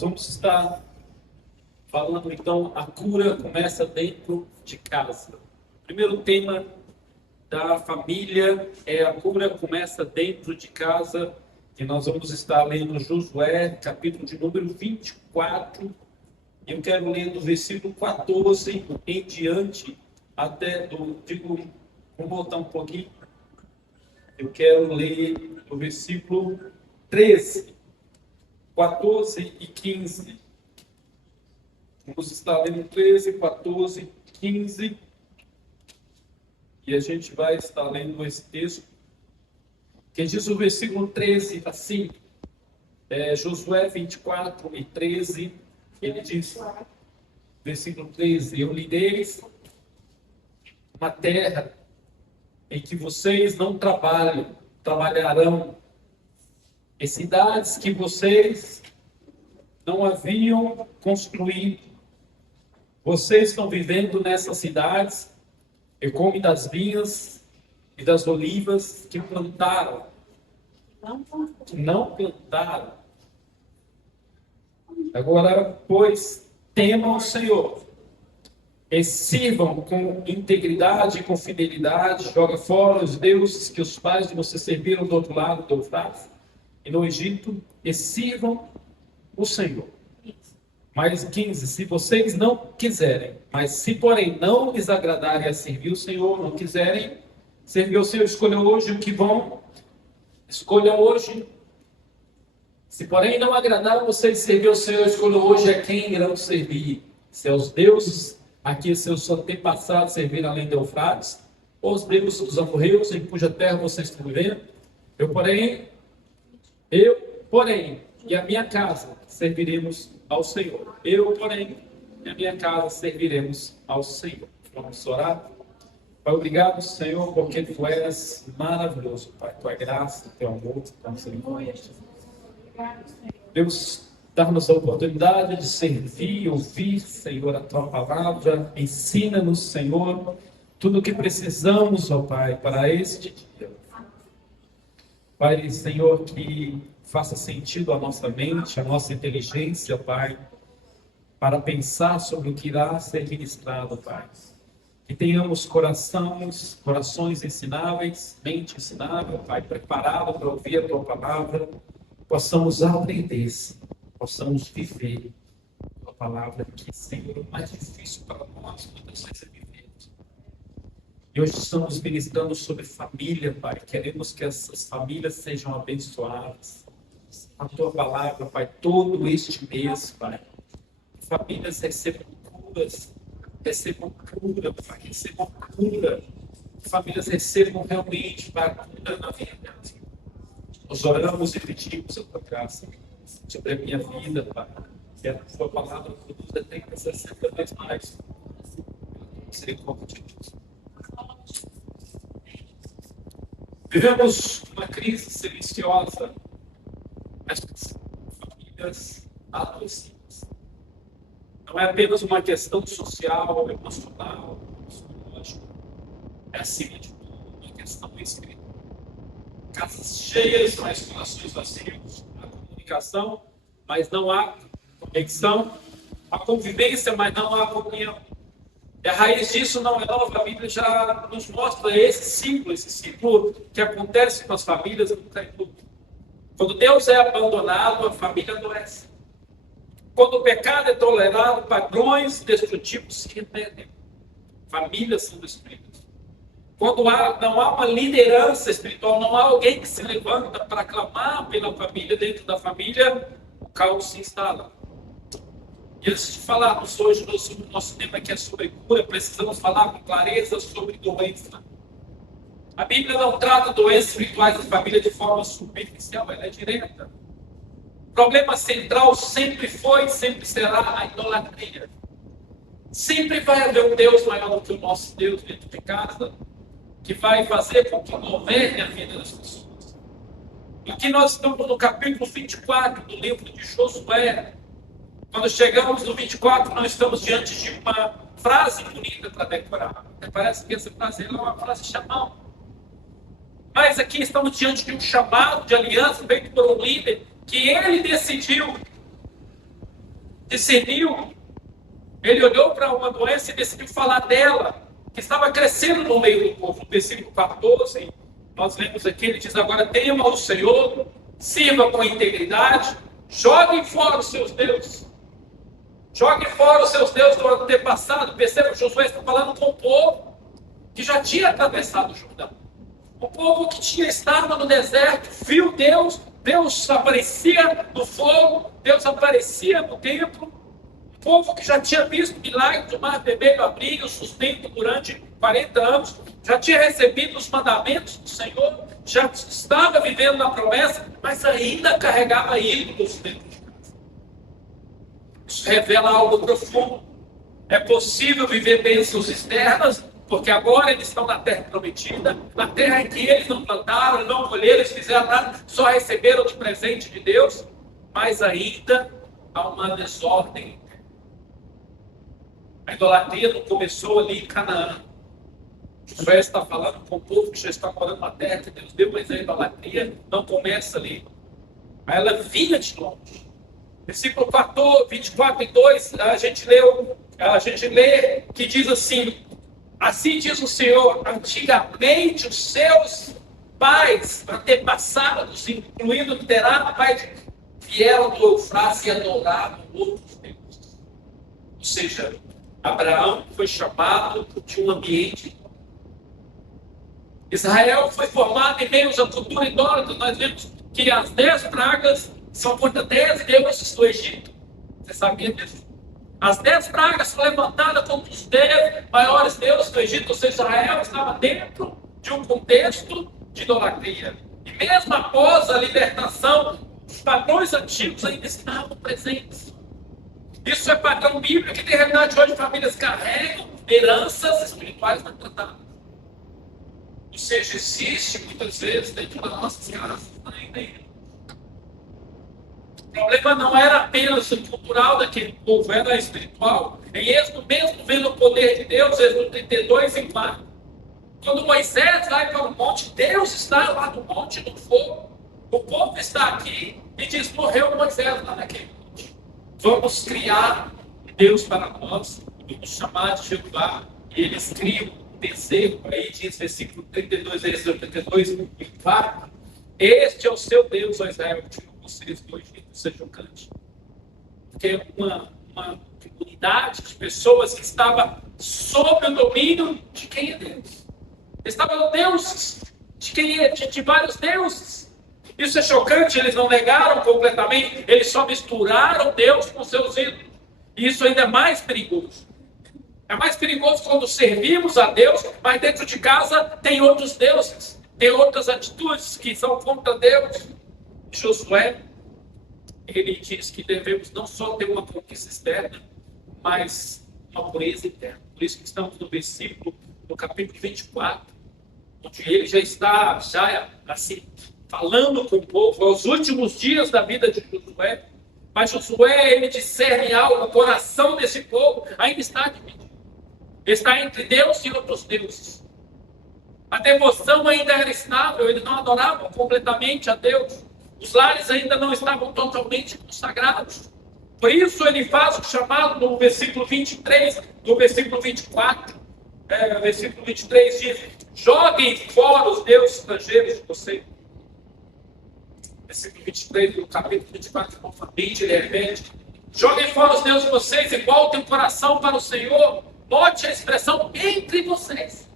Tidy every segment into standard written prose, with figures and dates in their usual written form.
Vamos estar falando então, a cura começa dentro de casa. O primeiro tema da família é a cura começa dentro de casa, e nós vamos estar lendo Josué, capítulo de número 24. Eu quero ler do versículo 14 em diante, vamos voltar um pouquinho. Eu quero ler do versículo 13. 14 e 15. Vamos estar lendo 13, 14, 15. E a gente vai estar lendo esse texto. Que diz o versículo 13 assim. Josué 24 e 13. Ele diz, versículo 13: Eu lhe dei uma terra em que vocês não trabalharão, e cidades que vocês não haviam construído. Vocês estão vivendo nessas cidades e comem das vinhas e das olivas que plantaram. Não plantaram. Agora, pois, temam o Senhor e sirvam com integridade e com fidelidade. Joga fora os deuses que os pais de vocês serviram do outro lado do Eufrates e no Egito, e sirvam o Senhor. Mais 15, se vocês não quiserem, mas se porém não lhes agradarem a servir o Senhor, não quiserem servir o Senhor, escolham hoje o que vão, escolham hoje. Se porém não agradar a vocês servir o Senhor, escolham hoje a quem irão servir. Se aos deuses a que seus antepassados serviram além de Eufrates, ou os deuses dos amorreus em cuja terra vocês estão vivendo. Eu, porém, e a minha casa serviremos ao Senhor. Eu, porém, e a minha casa serviremos ao Senhor. Vamos orar? Pai, obrigado, Senhor, porque Tu és maravilhoso, Pai. Tua graça, Teu amor, Tua misericórdia. Deus, dar-nos a oportunidade de servir e ouvir, Senhor, a Tua palavra. Ensina-nos, Senhor, tudo o que precisamos, ó Pai, para este dia. Pai, Senhor, que faça sentido a nossa mente, a nossa inteligência, Pai, para pensar sobre o que irá ser ministrado, Pai. Que tenhamos corações ensináveis, mente ensinável, Pai, preparado para ouvir a Tua palavra, possamos aprender, possamos viver a Tua palavra, que, Senhor, o mais difícil para nós muitas vezes é viver. E hoje estamos ministrando sobre família, Pai. Queremos que essas famílias sejam abençoadas. A Tua palavra, Pai, todo este mês, Pai. Famílias recebam cura, Pai, recebam cura. Famílias recebam realmente, Pai, cura na vida. Nós oramos e pedimos a Tua graça sobre a minha vida, Pai. Que a Tua palavra produza 30, 60 vezes mais. Misericórdia de Deus. Vivemos uma crise silenciosa nas famílias adoecidas. Não é apenas uma questão social, emocional, psicológica. É, acima de tudo, uma questão espiritual. Casas cheias, mas corações vazios. Há comunicação, mas não há conexão. Há convivência, mas não há comunhão. E a raiz disso não é nova. A Bíblia já nos mostra esse ciclo que acontece com as famílias no mundo. Quando Deus é abandonado, a família adoece. Quando o pecado é tolerado, padrões destrutivos se repetem. Famílias são destruídas. Quando não há uma liderança espiritual, não há alguém que se levanta para clamar pela família, dentro da família, o caos se instala. E antes de falarmos hoje sobre o nosso tema, que é sobre cura, precisamos falar com clareza sobre doença. A Bíblia não trata doenças espirituais da família de forma superficial, ela é direta. O problema central sempre foi e sempre será a idolatria. Sempre vai haver um Deus maior do que o nosso Deus dentro de casa, que vai fazer com que governe a vida das pessoas. E que nós estamos no capítulo 24 do livro de Josué. Quando chegamos no 24, nós estamos diante de uma frase bonita para decorar. Parece que essa frase é uma frase chamada. Mas aqui estamos diante de um chamado de aliança feito por um líder que ele decidiu discerniu, ele olhou para uma doença e decidiu falar dela, que estava crescendo no meio do povo. No versículo 14, nós lemos aqui, ele diz: agora tema o Senhor, sirva com integridade, joguem fora os seus deuses. Joguem fora os seus deuses do antepassado. Perceba, Josué está falando com o povo que já tinha atravessado o Jordão. O povo que tinha estado no deserto, viu Deus, Deus aparecia no fogo, Deus aparecia no templo. O povo que já tinha visto milagres do Mar Vermelho abrir o sustento durante 40 anos, já tinha recebido os mandamentos do Senhor, já estava vivendo na promessa, mas ainda carregava ídolos dentro de casa. Isso revela algo profundo. É possível viver bênçãos externas, porque agora eles estão na terra prometida, na terra em que eles não plantaram, não colheram, eles fizeram nada, só receberam de presente de Deus, mas ainda há uma desordem. A idolatria não começou ali em Canaã. Josué está falando com o povo que já está morando na terra que Deus deu, mas a idolatria não começa ali. Ela vinha de longe. Versículo 24 e 2, a gente lê que diz assim: assim diz o Senhor, antigamente os seus pais, antepassados, incluindo Terá, pai, vieram do Eufrates e adoravam outros deuses. Ou seja, Abraão foi chamado de um ambiente. Israel foi formado em meio à cultura idólatra. Nós vemos que as 10 pragas são contra 10 deuses do Egito. Você sabia disso? As 10 pragas são levantadas contra os 10 maiores deuses do Egito. Ou seja, Israel estava dentro de um contexto de idolatria. E mesmo após a libertação, os padrões antigos ainda estavam presentes. Isso é padrão bíblico que, de realidade, hoje famílias carregam heranças espirituais não tratadas. Ou seja, existe muitas vezes dentro das nossas casas ainda. O problema não era apenas o cultural daquele povo, era espiritual. Em Êxodo, mesmo vendo o poder de Deus, Êxodo 32 em 4. Quando Moisés vai para o monte, Deus está lá no monte, no fogo. O povo está aqui e diz: morreu Moisés lá naquele monte. Vamos criar Deus para nós, vamos chamar de Jeová. E eles criam um bezerro, aí diz versículo 32, Êxodo 32 e 4. Este é o seu Deus, ó Israel, que tirou vocês do Egito, sejam cante. Porque é uma comunidade de pessoas que estava sob o domínio de quem é Deus. Estavam deuses, de vários deuses. Isso é chocante, eles não negaram completamente, eles só misturaram Deus com seus ídolos. E isso ainda é mais perigoso. É mais perigoso quando servimos a Deus, mas dentro de casa tem outros deuses, tem outras atitudes que são contra Deus. Josué, ele diz que devemos não só ter uma conquista externa, mas uma pureza interna. Por isso que estamos no capítulo 24, onde ele já está assim, falando com o povo, aos últimos dias da vida de Josué. Mas Josué, ele discerne algo, o coração desse povo ainda está dividido. Está entre Deus e outros deuses. A devoção ainda era estável, eles não adoravam completamente a Deus. Os lares ainda não estavam totalmente consagrados. Por isso ele faz o chamado no versículo 23, do versículo 24. Versículo 23 diz: joguem fora os deuses estrangeiros de vocês. Versículo 23 do capítulo 24, novamente ele repete: joguem fora os deuses de vocês e voltem o coração para o Senhor. Note a expressão entre vocês.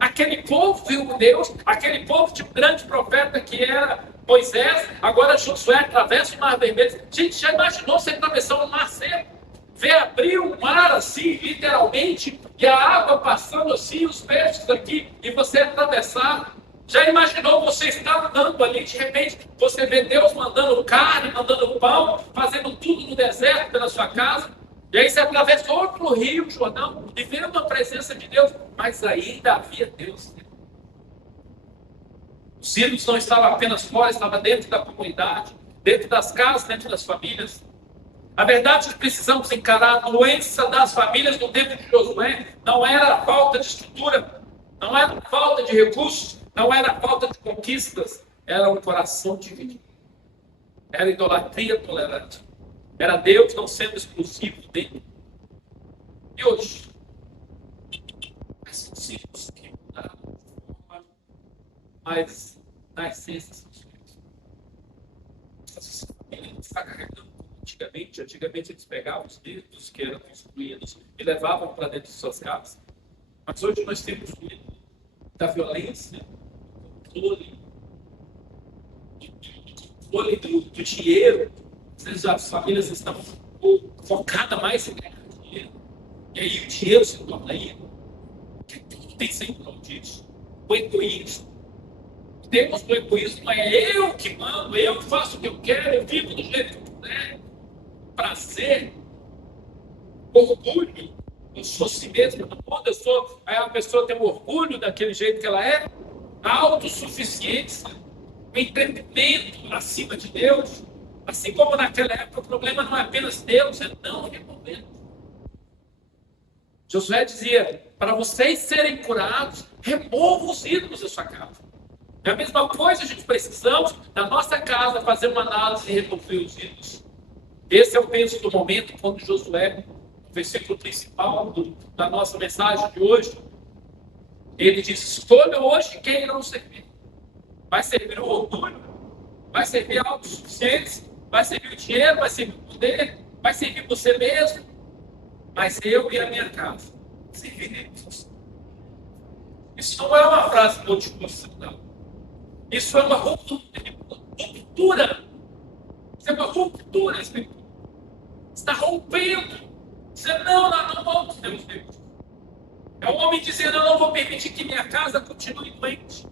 Aquele povo viu Deus, aquele povo tinha um grande profeta que era Moisés, agora Josué atravessa o Mar Vermelho. Gente, já imaginou você atravessar o Mar Seco? Ver abrir o mar assim, literalmente, e a água passando assim, os peixes aqui, e você atravessar? Já imaginou você estar andando ali, de repente, você vê Deus mandando carne, mandando pão, fazendo tudo no deserto pela sua casa? E aí você atravessa outro rio, Jordão, e vê uma presença de Deus, mas ainda havia Deus. Os ídolos não estavam apenas fora, estavam dentro da comunidade, dentro das casas, dentro das famílias. A verdade é que precisamos encarar a doença das famílias no tempo de Josué. Não era a falta de estrutura, não era a falta de recursos, não era a falta de conquistas, era um coração dividido. Era idolatria tolerante. Era Deus não sendo exclusivo dele. E hoje? Quais são os ciclos que mudaram de forma mais na essência são os mesmos? Essa família não está carregando como antigamente. Antigamente eles pegavam os livros que eram construídos e levavam para dentro de suas casas. Mas hoje nós temos o medo da violência, do controle do dinheiro. Às vezes as famílias estão focadas mais em ganhar dinheiro. E aí o dinheiro se torna ídolo. Tudo tem sempre disso. O egoísmo. Temos o egoísmo, é eu que mando, eu que faço o que eu quero, eu vivo do jeito que eu quiser. Prazer, orgulho. Eu sou si mesmo no mundo, aí a pessoa tem um orgulho daquele jeito que ela é, a autossuficiência, o entendimento acima de Deus. Assim como naquela época o problema não é apenas Deus, é não removendo. Josué dizia, para vocês serem curados, removam os ídolos da sua casa. É a mesma coisa, a gente precisamos, na nossa casa, fazer uma análise e remover os ídolos. Esse é o peso do momento, quando Josué, o versículo principal da nossa mensagem de hoje, ele diz, escolha hoje quem irão servir. Vai servir o orgulho, vai servir a autossuficiência, vai servir o dinheiro, vai servir o poder, vai servir você mesmo, mas eu e a minha casa serviremos. Isso não é uma frase motivacional. Isso é uma ruptura. Isso é uma ruptura espiritual. Está rompendo. Você não vamos ter os Deus. É um homem dizendo, eu não vou permitir que minha casa continue doente.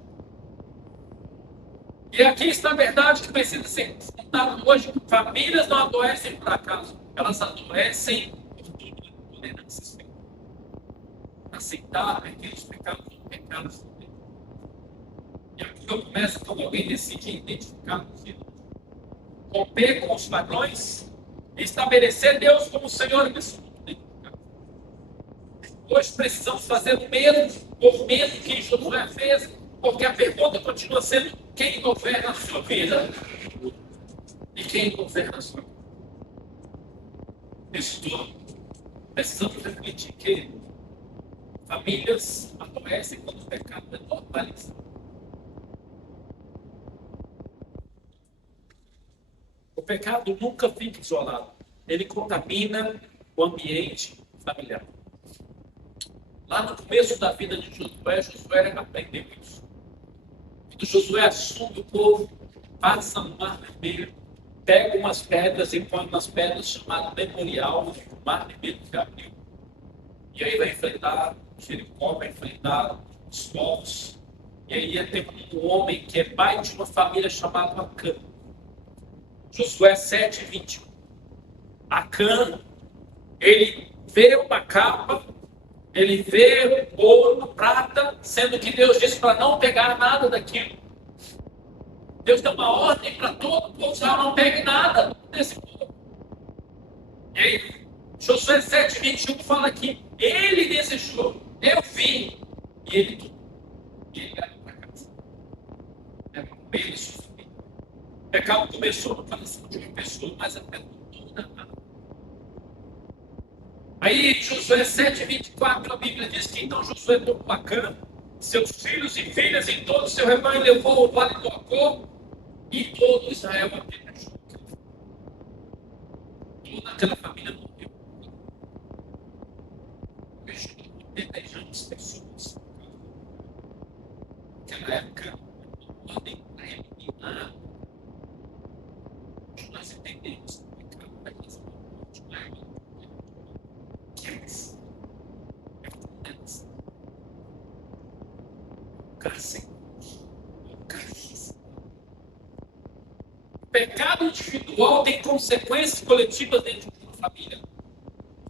E aqui está a verdade que precisa ser contada hoje. Famílias não adoecem por acaso. Elas adoecem por tudo de tolerância espiritual. Aceitar aqueles pecados ou pecados também. E aqui eu começo quando alguém decide identificar os ídolos. Romper com os padrões e estabelecer Deus como Senhor absoluto. Hoje precisamos fazer o mesmo movimento que Josué fez, porque a pergunta continua sendo quem governa a sua vida e quem governa a sua vida. Isso tudo precisamos refletir que famílias adoecem quando o pecado é normalizado. O pecado nunca fica isolado. Ele contamina o ambiente familiar. Lá no começo da vida de Josué aprendeu isso. Quando Josué assume o povo, passa no Mar Vermelho, pega umas pedras e põe umas pedras chamadas Memorial, no Mar Vermelho que abriu. E aí vai enfrentar Jericó, vai enfrentar os povos. E aí tem um homem que é pai de uma família chamada Acã. Josué 7:21. Acã, ele vê uma capa, ele vê ouro, prata, sendo que Deus disse para não pegar nada daquilo. Deus deu uma ordem para todo o povo, já não pegue nada desse povo. E aí, Josué 7:21 fala que ele desejou, eu vi, e ele levou para casa. É com ele sofrer. O pecado começou no coração de uma pessoa, mas afetou toda a. Aí, Josué 7:24, a Bíblia diz que então Josué tomou Acã, seus filhos e filhas e todo o seu rebanho, levou o vale do Acor e todo Israel apedrejou. Toda aquela família morreu. Apedrejando as pessoas. Naquela época, podem eliminar. Nós entendemos que o pecado vai fazer uma morte maior. O pecado individual tem consequências coletivas dentro de uma família.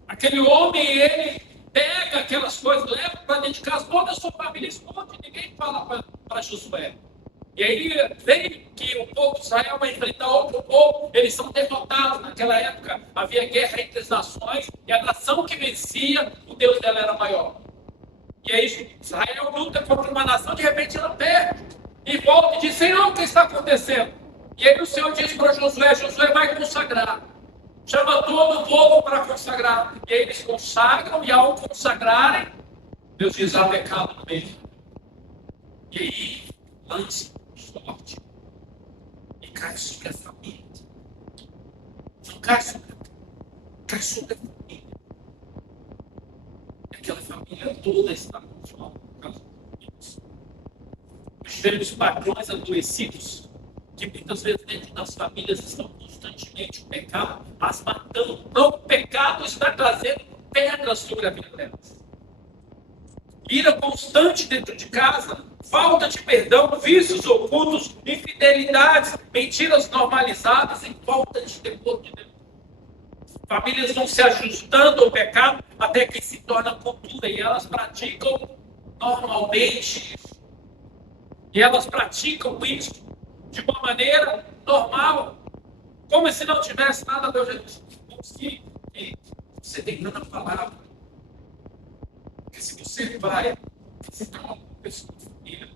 Aquele homem, ele pega aquelas coisas, leva para dentro de casa, toda a sua família esconde, ninguém fala para Josué. E aí vem que o povo de Israel vai enfrentar outro povo, eles são derrotados. Naquela época havia guerra entre as nações, e a nação que vencia, o Deus dela era maior. E aí Israel luta contra uma nação, de repente ela perde. E volta e diz, Senhor, o que está acontecendo? E aí o Senhor diz para Josué, Josué vai consagrar. chama todo o povo para consagrar. E aí eles consagram, e ao consagrarem, Deus diz: há pecado no meio. E aí lança sorte e cai sobre a família. Não cai sobre a família. E aquela família toda está com mal por causa disso. Nós vemos padrões adoecidos que muitas vezes dentro das famílias estão constantemente o pecado, mas matando. Não, o pecado está trazendo pedras sobre a vida delas. Ira constante dentro de casa, falta de perdão, vícios ocultos, infidelidades, mentiras normalizadas e falta de temor de Deus. Famílias vão se ajustando ao pecado até que se torna cultura e elas praticam normalmente isso. E elas praticam isso de uma maneira normal, como se não tivesse nada a ver. Você tem tanta palavra. Porque se você vai, você está uma pessoa de família,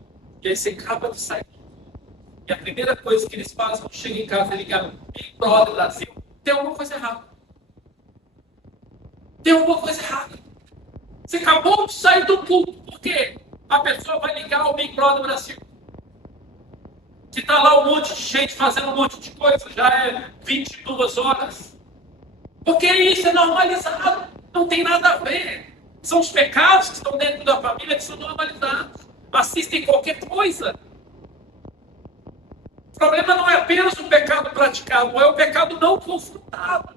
e aí você acaba de sair. E a primeira coisa que eles fazem quando chegam em casa e ligam: Big Brother Brasil, tem alguma coisa errada. Tem alguma coisa errada. Você acabou de sair do culto. Por quê? A pessoa vai ligar ao Big Brother Brasil. Que está lá um monte de gente fazendo um monte de coisa. Já é 22 horas. Porque isso é normalizado. Não tem nada a ver. São os pecados que estão dentro da família que são normalizados. Assistem qualquer coisa. O problema não é apenas o pecado praticado, é o pecado não confrontado.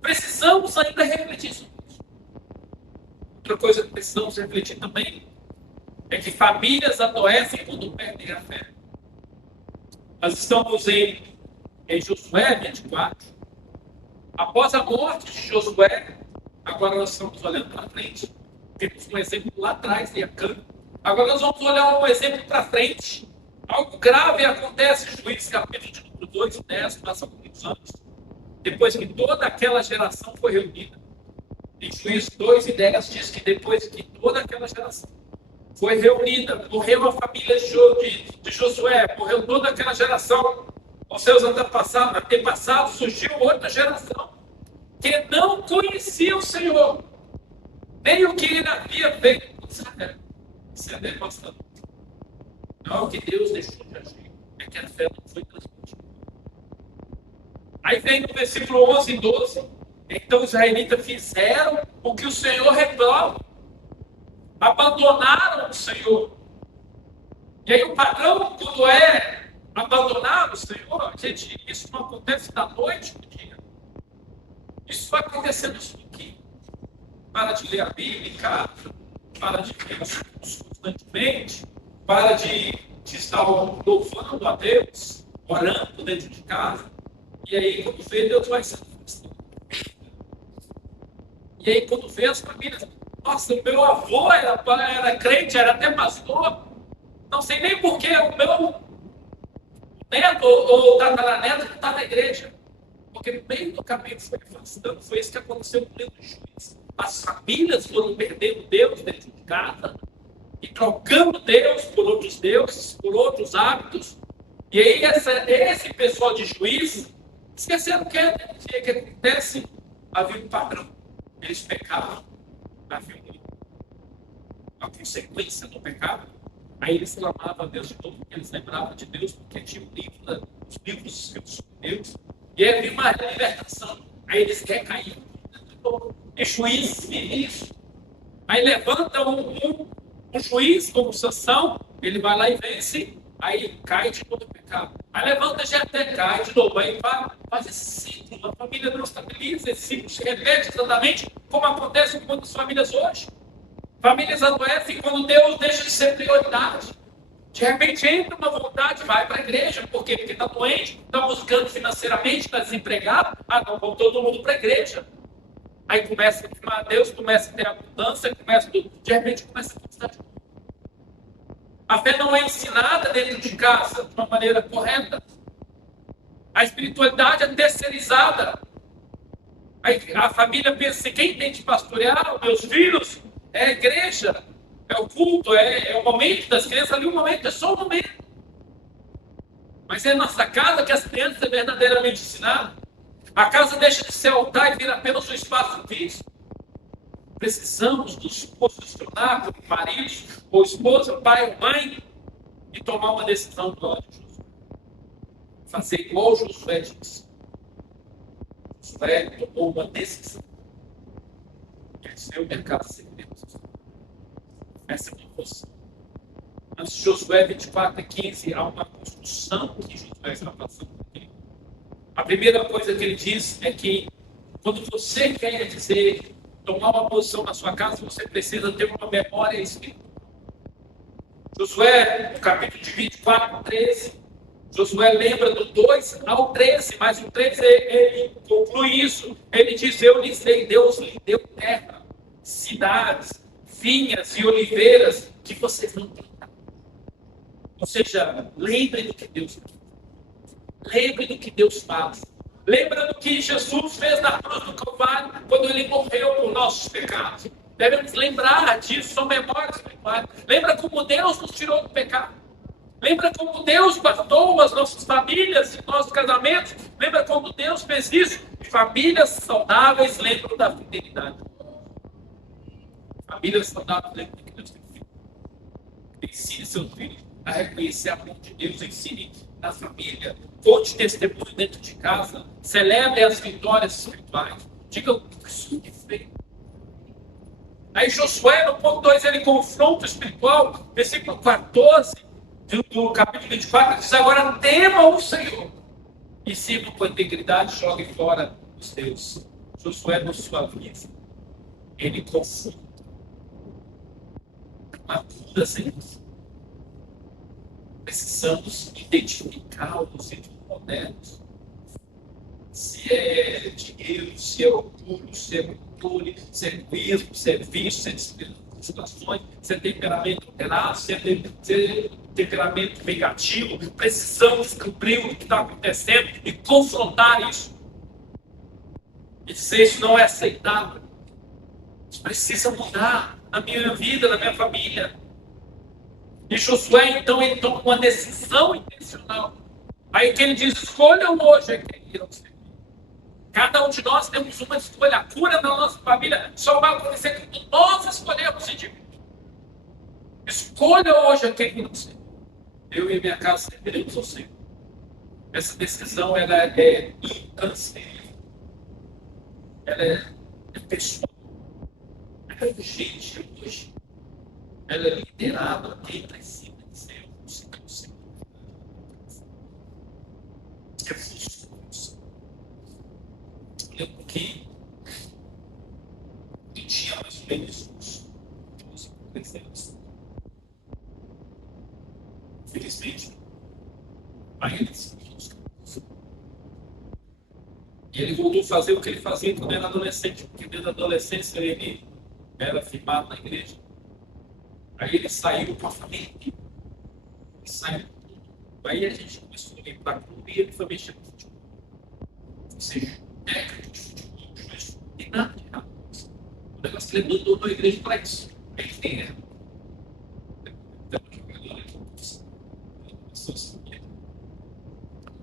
Precisamos ainda refletir sobre isso. Outra coisa que precisamos refletir também é que famílias adoecem quando perdem a fé. Nós estamos em Josué 24. Após a morte de Josué, agora nós estamos olhando para frente. Temos um exemplo lá atrás de Acã. Agora nós vamos olhar um exemplo para frente. Algo grave acontece em Juízes, capítulo de número 2 e 10, passa alguns anos. Depois que toda aquela geração foi reunida. Em Juízes 2 e 10 diz que depois que toda aquela geração foi reunida, morreu a família de Josué, morreu toda aquela geração. Os seus antepassados, surgiu outra geração que não conhecia o Senhor, nem o que ele havia feito com Israel. Isso é devastador. Não é o que Deus deixou de agir, é que a fé não foi transmitida. Aí vem no versículo 11 e 12. Então os israelitas fizeram o que o Senhor reprova. Abandonaram o Senhor. E aí o padrão, quando é abandonar o Senhor, gente, isso não acontece da noite para o dia. Isso vai acontecendo isso aqui. Para de ler a Bíblia em casa, para de ler os cultos constantemente, para de estar louvando a Deus, orando dentro de casa. E aí, quando vê, Deus vai se afastando. E aí, quando vê as famílias, nossa, o meu avô era crente, era até pastor. Não sei nem porquê, o meu neto ou tataraneto está na igreja. Porque no meio do caminho foi afastando. Foi isso que aconteceu no livro de Juízes. As famílias foram perdendo Deus dentro de casa e trocando Deus por outros deuses, por outros hábitos. E aí esse pessoal de Juízes esqueceram que acontece. Havia um padrão. Eles pecavam. Havia uma consequência do pecado. Aí eles clamavam a Deus de novo, porque eles lembravam de Deus, porque tinha os livros escritos por Deus. E aí havia uma libertação. Aí eles recaíram. E Juízes vive isso. Aí levanta um juiz como Sansão, ele vai lá e vence, aí cai de todo o pecado. Aí levanta Jefté, cai de novo. Aí faz esse ciclo. A família não estabiliza, esse ciclo se repete exatamente como acontece com muitas famílias hoje. Famílias adoecem quando Deus deixa de ser prioridade. De repente entra uma vontade, vai para a igreja. Por quê? Porque está doente, está buscando financeiramente, está desempregado. Ah, não, vamos todo mundo para a igreja. Aí começa a clamar a Deus, começa a ter abundância, de repente começa a conquistar de novo. A fé não é ensinada dentro de casa de uma maneira correta. A espiritualidade é terceirizada. Aí a família pensa assim, quem tem de pastorear? Meus filhos? É a igreja, é o culto, é o momento das crianças ali, o momento é só o momento. Mas é nossa casa que as crianças é verdadeiramente ensinadas. A casa deixa de ser altar e vira apenas um espaço físico. Precisamos nos posicionar como maridos, ou esposa, pai ou mãe, e tomar uma decisão igual a de Josué. Fazer igual Josué disse. Josué tomou uma decisão. Eu minha casa sem Deus. Essa é uma posição. Antes de Josué 24:15, há uma construção que Josué está passando aqui. A primeira coisa que ele diz é que quando você quer dizer, tomar uma posição na sua casa, você precisa ter uma memória espiritual. Josué, no capítulo de 24:13, Josué lembra do 2 ao 13, mas o 13 ele conclui isso. Ele diz: eu lhes dei, Deus lhe deu terra, cidades, vinhas e oliveiras que vocês não têm. Ou seja, lembre do que Deus faz. Lembre do que Deus faz. Lembra do que Jesus fez na cruz do Calvário, quando ele morreu por nossos pecados. Devemos lembrar disso, são memórias espirituais. Lembra como Deus nos tirou do pecado. Lembra como Deus guardou as nossas famílias e nossos casamentos. Lembra como Deus fez isso. Famílias saudáveis lembram da fidelidade. Famílias saudáveis lembram que Deus tem filho. Ensine seus filhos a reconhecer a mão de Deus. Ensine na família. Conte testemunho dentro de casa. Celebre as vitórias espirituais. Diga o que isso é feito. Aí Josué, no ponto 2, ele confronta o espiritual. Versículo 14 do capítulo 24, diz: agora tema o Senhor e sirva com integridade, jogue fora os deuses. Josué não suaviza, ele confronta. Uma cura sem isso. Precisamos identificar os ídolos modernos. Se é dinheiro, se é orgulho, se é controle, se é egoísmo, se é vício, se é situações, se é temperamento alterado, se é temperamento negativo. Precisamos descobrir o que está acontecendo e confrontar isso. E dizer: isso não é aceitável. Isso precisa mudar na minha vida, na minha família. E Josué, então, ele toma uma decisão intencional. Aí que ele diz: escolham hoje a quem irão servir. Cada um de nós temos uma escolha. A cura da nossa família só vai acontecer quando nós escolhemos indivíduo. Escolha hoje a quem irão servir. Eu e minha casa serviremos ao Senhor. Essa decisão ela é intransferível. Ela é pessoal. Ela é urgente hoje. Ela é liderada. Quem precisa de ser o Senhor. É justo. Eu lembro que tinha mais ou menos uns 12 anos. Infelizmente, aí ele decidiu os caminhos. E ele voltou a fazer o que ele fazia quando era adolescente, porque desde a adolescência ele era firmado na igreja. Aí ele saiu com a família. Ele saiu com tudo. Aí a gente começou a ir para a clube e ele foi mexer no futebol. Ou seja, técnico de futebol, juiz, não tem nada de errado. O negócio que ele mandou na igreja para isso. Ele tem erro. Não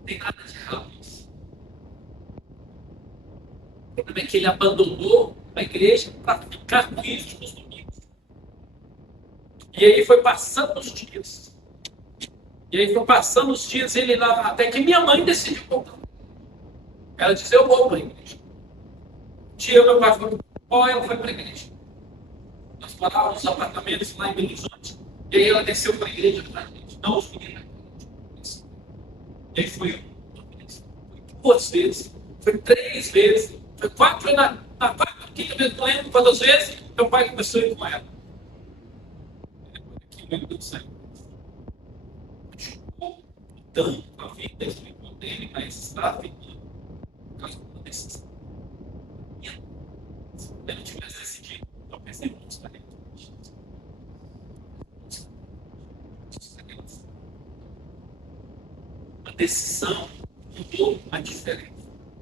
tem nada de errado nisso. O problema é que ele abandonou a igreja para ficar com isso nos domingos. E aí foi passando os dias. Ele lá, até que minha mãe decidiu voltar. Ela disse: eu vou para a igreja. Um dia meu pai foi para o ela foi para a igreja. Nós parávamos nos apartamentos lá em Belo Horizonte. E aí ela desceu para a igreja para a gente. Não os meninos. E aí foi 2 vezes, foi 3 vezes, foi 4 vezes, na quarta, quinta vez, não lembro quantas vezes, meu pai começou a ir com ela. Depois daqui, meu Deus do céu. Continuou lutando com a vida espiritual dele, mas estava ficando por causa de uma decisão. Se ele tivesse decidido, talvez ele não estaria. A decisão mudou a diferença.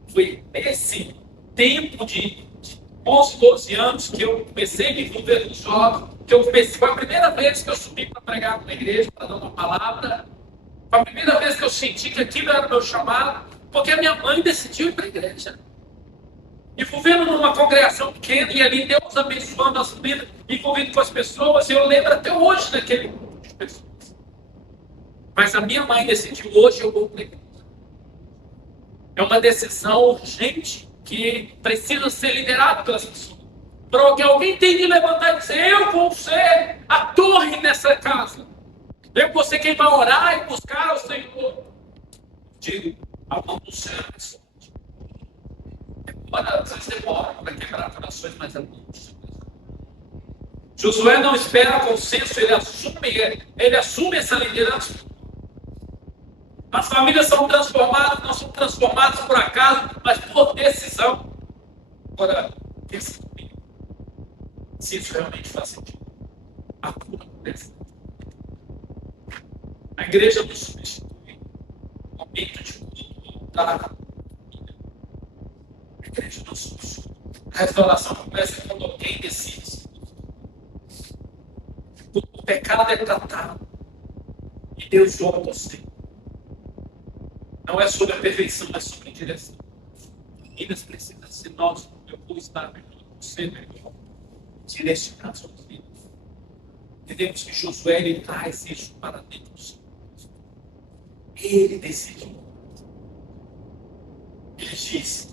Foi nesse tempo de 11, 12 anos que eu comecei a me envolver com jovens, foi a primeira vez que eu subi para pregar na igreja, para dar uma palavra. Foi a primeira vez que eu senti que aquilo era o meu chamado. Porque a minha mãe decidiu ir para a igreja. Envolvendo numa congregação pequena, e ali Deus abençoando as vidas, envolvido com as pessoas, e eu lembro até hoje daquele grupo de pessoas. Mas a minha mãe decidiu, hoje eu vou para a igreja. É uma decisão urgente que precisa ser liderada pelas pessoas. Porque alguém tem de levantar e dizer, eu vou ser a torre nessa casa. Eu vou ser quem vai orar e buscar o Senhor. Digo, a mão do céu é sorte. Às vezes demora para quebrar corações, mas é muito. Josué não espera consenso, ele assume essa liderança. As famílias são transformadas, não são transformadas por acaso, mas por decisão. Agora, se isso realmente faz sentido. A cura acontece. A igreja nos substitui. O momento de culto voltar. A igreja nos substitui. A restauração começa quando alguém decide. O pecado é tratado. E Deus volta ao Senhor. Não é sobre a perfeição, é sobre a direção. Famílias precisam ser nós, eu vou estar melhor, você melhor, direcionar as suas vidas. Entendemos que Josué ele traz isso para dentro do Senhor. Ele decidiu. Ele diz,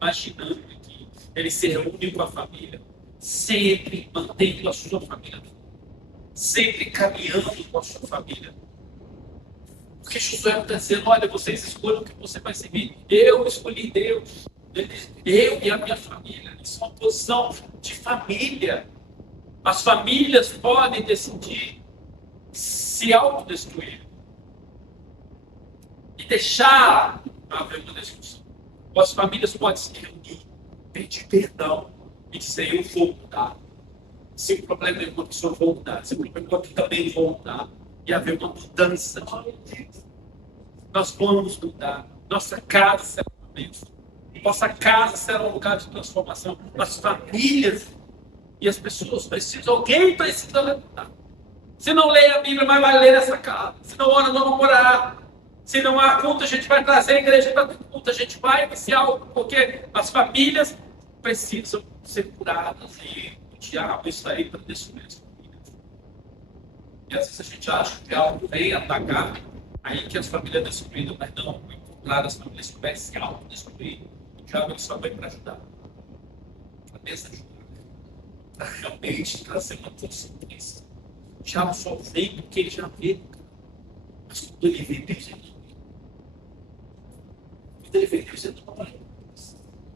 imaginando que ele se reúne com a família, sempre mantendo a sua família, sempre caminhando com a sua família. Porque Josué está dizendo, olha, vocês escolhem o que você vai servir. Eu escolhi Deus. Eu e a minha família. Isso é uma posição de família. As famílias podem decidir se autodestruir. E deixar haver uma destruição. Ou as famílias podem se reunir, pedir perdão e dizer, eu vou mudar. Se o problema é outro, eu vou mudar. Se o problema é outro, também vou mudar. E haver uma mudança. Nós vamos mudar. Nossa casa será uma bênção. Nossa casa será um lugar de transformação. As famílias e as pessoas precisam. Alguém precisa levantar. Se não lê a Bíblia, mas vai ler essa casa. Se não ora, não vamos orar. Se não há culto, a gente vai trazer a igreja para ter culto. A gente vai iniciar algo, porque as famílias precisam ser curadas. E o diabo está aí para destruir as famílias. E às vezes a gente acha que algo vem atacar, aí que as famílias destruídas, mas não, claro, as famílias começam a se autodestruir, o diabo ele só vem para ajudar. Para desajudar. Para realmente trazer uma consequência. O diabo só vem porque ele já vê. Mas quando ele vê, Deus é bom. Quando ele vê, Deus é bom.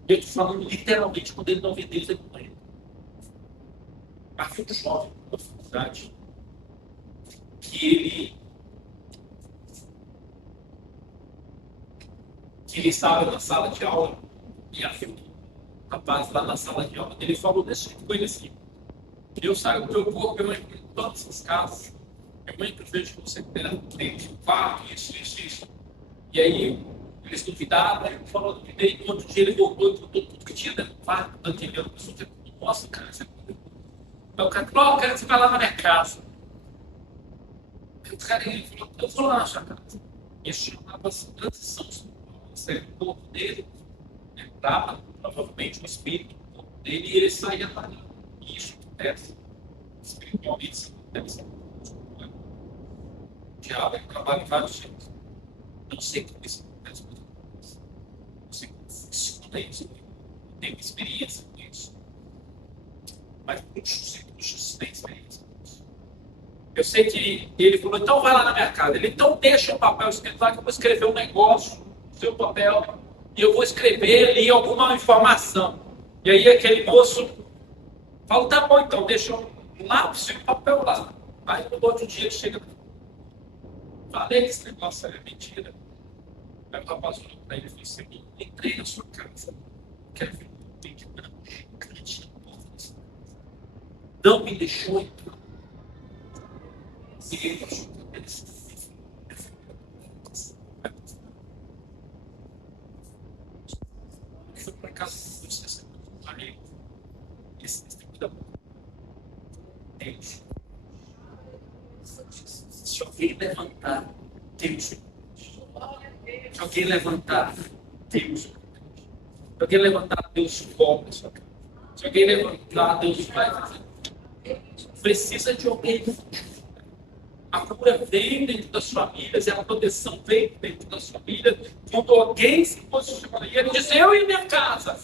Eu estou falando literalmente, quando ele não vê, Deus é bom. Há um jovem na faculdade que ele estava na sala de aula e havia um rapaz lá na sala de aula. Ele falou desse jeito com ele assim: eu saio do meu corpo, eu entro em todas as casas, eu entro, vejo que você tem um quarto, isso. E aí eles duvidavam, aí ele falou, duvidei, no outro dia ele voltou e contou tudo que tinha dentro do quarto daquele ano. Nossa, cara, você... Então o cara falou, eu quero que você vá lá na minha casa. O cara falou, eu vou lá na sua casa. Isso chamava-se transição espiritual. Isso era o corpo dele, entrava provavelmente o espírito no corpo dele e ele saía para lá. E isso acontece. Espiritualmente, isso acontece. O diabo trabalha em vários jeitos. Não sei como isso acontece, mas não sei como funciona isso. Não tenho experiência com isso. Mas muitos têm experiência. Eu sei que ele falou, então vai lá na minha casa. Ele, então deixa o papel escrito lá que eu vou escrever um negócio, seu papel, e eu vou escrever ali alguma informação. E aí aquele moço fala, tá bom, então deixa lá o seu papel lá. Aí no outro dia ele chega, falei que esse negócio era mentira. Aí o rapaz olhou para ele e falou assim, entrei na sua casa, quero ver um vídeo gigante na porta da sua casa. Não me deixou entrar. E ele achou que ele foi para casa dos testemunhos. Aí, esse testemunho da boca. Deus. Se alguém levantar, Deus. alguém levantar, Deus. Se alguém levantar, Deus cobre a sua casa. Se alguém levantar, Deus vai fazer. Precisa de alguém. A cura vem dentro das famílias, e a proteção vem dentro das famílias. Quando alguém se posiciona, e ele diz: eu e minha casa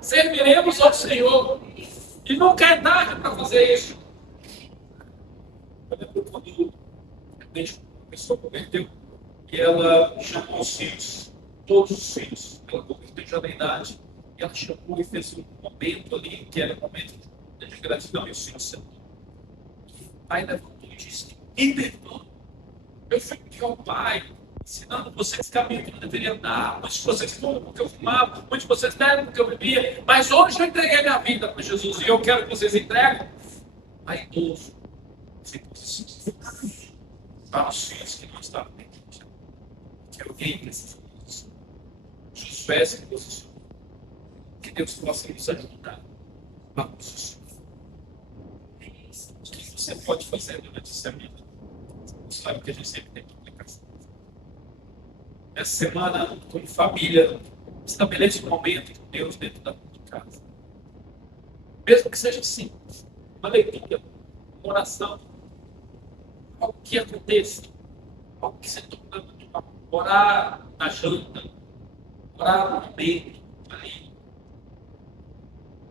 serviremos ao Senhor. E não quer tarde para fazer isso. Eu lembro quando a pessoa converteu e ela chamou os filhos, todos os filhos, ela converteu já na idade, e ela chamou e fez um momento ali, que era um momento de gratidão, e os filhos sentou. O pai levantou e disse: me perdoa. Eu fui ao pai, ensinando vocês caminho que não deveria dar. Muitos de vocês fumam porque eu fumava, muitos de vocês bebem porque eu bebia, mas hoje eu entreguei minha vida para Jesus, e eu quero que vocês entreguem a idoso. Para os filhos que não estavam bem, que alguém precisa disso. Josué se posicionou. Que Deus possa nos ajudar. Vamos. O que você pode fazer durante essa vida? Você sabe que a gente sempre tem complicação. Essa semana, como família, estabelece um momento com Deus dentro da casa. Mesmo que seja simples, uma leitura, uma oração, algo que aconteça, algo que se torna natural. Orar na janta, orar no momento, ali.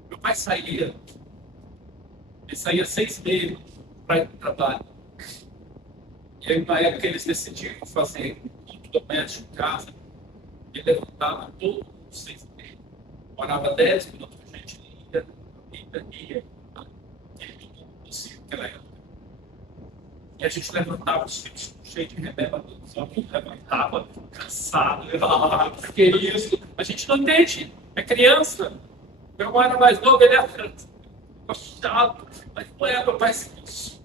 Meu pai saía, ele saía 6 meses para ir para o trabalho. E aí, na época, eles decidiram fazer culto doméstico em casa. Ele levantava todos os 6 meses. Orava 10 minutos, a gente ia, ia, naquela época. E a gente levantava os filhos cheios de rebela, só que levantava, cansado, que isso? A gente não entende, é criança. Meu irmão era mais novo, ele era chato, mas não é, meu pai, isso.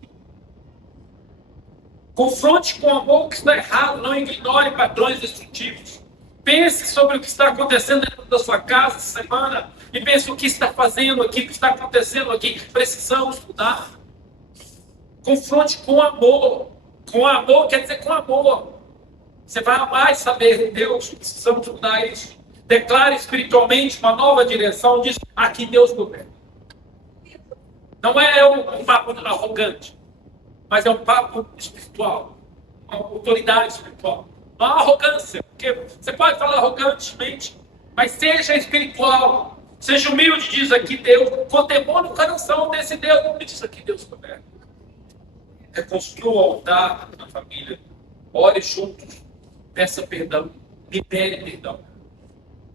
Confronte com amor o que está errado, não ignore padrões destrutivos. Pense sobre o que está acontecendo dentro da sua casa essa semana e pense o que está fazendo aqui, o que está acontecendo aqui. Precisamos mudar. Confronte com amor. Com amor quer dizer com amor. Você vai amar e saber, Deus, precisamos mudar isso. Declare espiritualmente uma nova direção. Diz: aqui Deus governa. Não é um papo arrogante, mas é um papo espiritual. Uma autoridade espiritual. Não há arrogância, porque você pode falar arrogantemente, mas seja espiritual. Seja humilde, diz aqui Deus. Com temor no coração desse Deus. Não me diz aqui Deus governa. Reconstrua o altar na família. Ore juntos. Peça perdão. Libere perdão.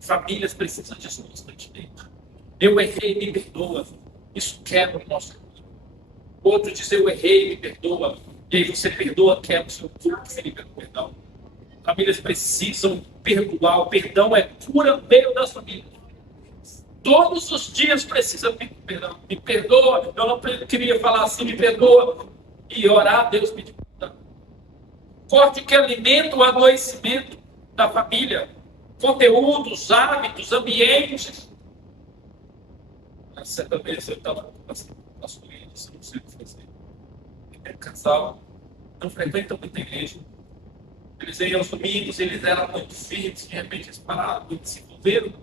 Famílias precisam disso constantemente. Eu errei, me perdoa. Isso quebra o nosso coração. Outro diz: eu errei, me perdoa. E aí você perdoa, quebra o seu corpo que se libera o perdão. Famílias precisam perdoar. O perdão é cura no meio das famílias. Todos os dias precisa pedir perdão. Me perdoa. Eu não queria falar assim, me perdoa. E orar a Deus pedir perdão. Corte que alimenta o adoecimento da família. Conteúdos, hábitos, ambientes. Certa vez eu estava com pastor e disse: não sei o que fazer. É casal, não frequentam muita igreja. Eles iam aos domingos, eles eram muito firmes, de repente eles pararam, eles se envolveram com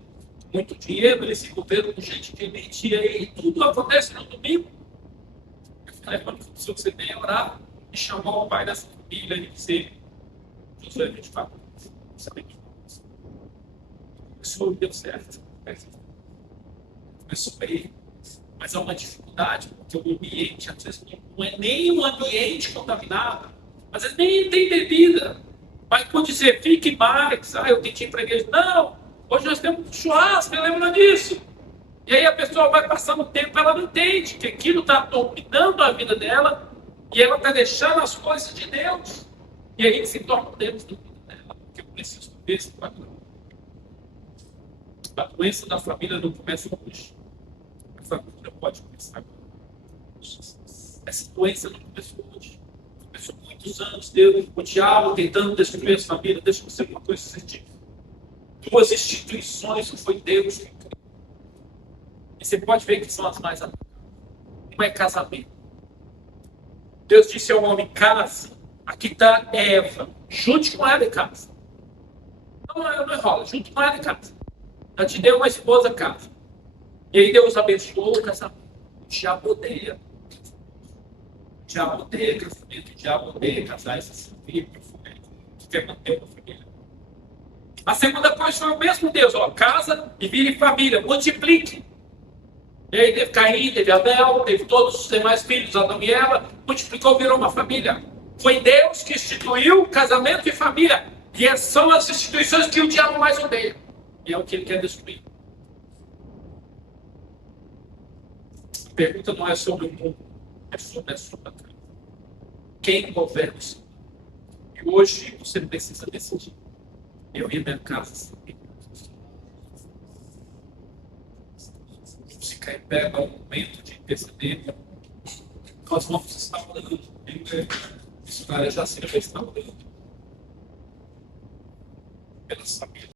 muito dinheiro, eles se envolveram com gente que mentia e tudo acontece no domingo. Eu falei: quando você tem a orar e chamar o pai dessa família e dizer: Josué 24, você tem que deu certo. Começou bem, mas há uma dificuldade, porque o ambiente, às vezes, não é nem um ambiente contaminado, às vezes nem tem bebida. Mas quando dizer: fique mais, eu tenho que ir para a igreja. Não, hoje nós temos um churrasco, lembra disso? E aí a pessoa vai passando o tempo, ela não entende que aquilo está dominando a vida dela e ela está deixando as coisas de Deus. E aí se torna o Deus da vida dela, porque eu preciso ver esse padrão. A doença da família não começa hoje. A família pode começar agora. Essa doença não começou hoje. Começou há muitos anos. Deus, o diabo tentando destruir as famílias. Deixa eu dizer uma coisa certinha. 2 instituições que foi Deus que criou. E você pode ver que são as mais atacadas. Uma é casamento. Deus disse ao homem: casa. Aqui está Eva. Junte com ela e casa. não enrola, junto com ela em casa. Já te deu uma esposa casa. E aí Deus abençoou o casamento. O diabo odeia. O diabo odeia casamento, o diabo odeia casais assim, que quer manter uma família. A segunda coisa foi o mesmo Deus, ó, casa e vire família, multiplique. E aí teve Caim, teve Abel, teve todos os demais filhos, Adão e Eva, multiplicou, virou uma família. Foi Deus que instituiu casamento e família. E são as instituições que o diabo mais odeia. E é o que ele quer destruir. A pergunta não é sobre o mundo, é sobre a sua casa. Quem governa o seu? E hoje você precisa decidir. Eu e minha casa. Vamos ficar em pé no momento de interceder. Nós vamos estar orando. Isso já se está orando. Pelas famílias.